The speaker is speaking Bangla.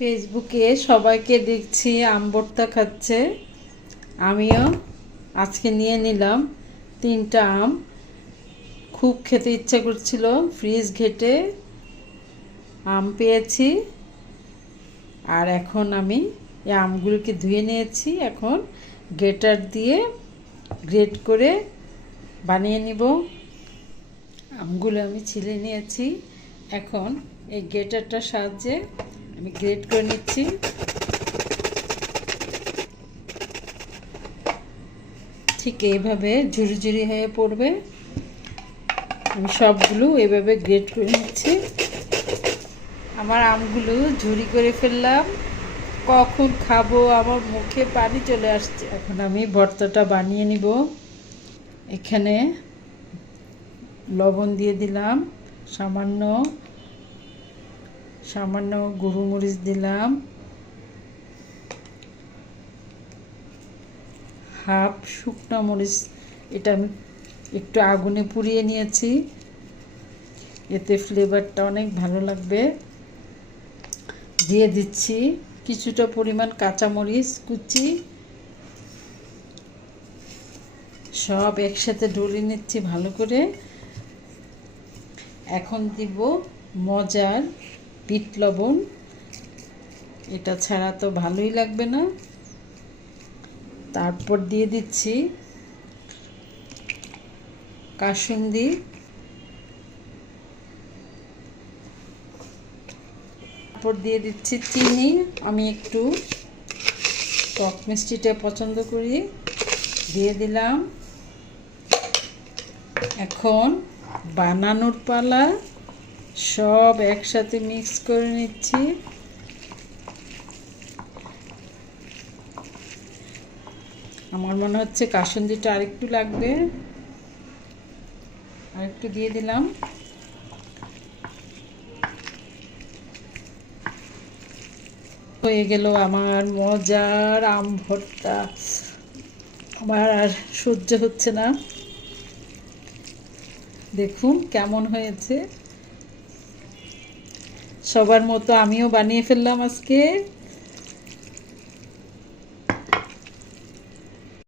ফেসবুকে সবাইকে দেখছি আম ভর্তা খাচ্ছে, আমিও আজকে নিয়ে নিলাম 3টা আম। খুব খেতে ইচ্ছা করছিল, ফ্রিজ ঘেটে আম পেয়েছি। আর এখন আমি এই আমগুলোকে ধুয়ে নিয়েছি, এখন গ্রেটার দিয়ে গ্রেট করে বানিয়ে নিব। আমগুলো আমি ছিলে নিয়েছি, এখন এই গ্রেটারটার সাহায্যে আমি গ্রেট করে নিচ্ছি। ঠিক এইভাবে ঝুরি ঝুরি হয়ে পড়বে। আমি সবগুলো এইভাবে গ্রেট করে নিচ্ছি। আমার আমগুলো ঝুরি করে ফেললাম, কখন খাবো আমার মুখে পানি চলে আসছে। এখন আমি ভর্তাটা বানিয়ে নিব। এখানে লবণ দিয়ে দিলাম, সামান্য সামান্য গোলমরিচ দিলাম, হাফ শুকনো মরিচ, এটা আমি একটু আগুনে পুড়িয়ে নিয়েছি, এতে ফ্লেভারটা অনেক ভালো লাগবে। দিয়ে দিচ্ছি কিছুটা পরিমাণ কাঁচামরিচ কুচি, সব একসাথে ডলে নিচ্ছি ভালো করে। এখন দিব মজার বিট লবণ, এটা ছাড়া তো ভালোই লাগবে না। তারপর দিয়ে দিচ্ছি কাসুন্দি, তারপর দিয়ে দিচ্ছি চিনি। আমি একটু টক মিষ্টিটা পছন্দ করি, দিয়ে দিলাম। এখন বানানোর পালা, সব একসাথে মিক্স করে নিচ্ছি। আমার মনে হচ্ছে কাসুন্দিটা আরেকটু লাগবে, আরেকটু দিয়ে দিলাম। হয়ে গেল আমার মজার আম ভর্তা। আমার আর সহ্য হচ্ছে না, দেখুন কেমন হয়েছে। সবার মতো আমিও বানিয়ে ফেললাম আজকে।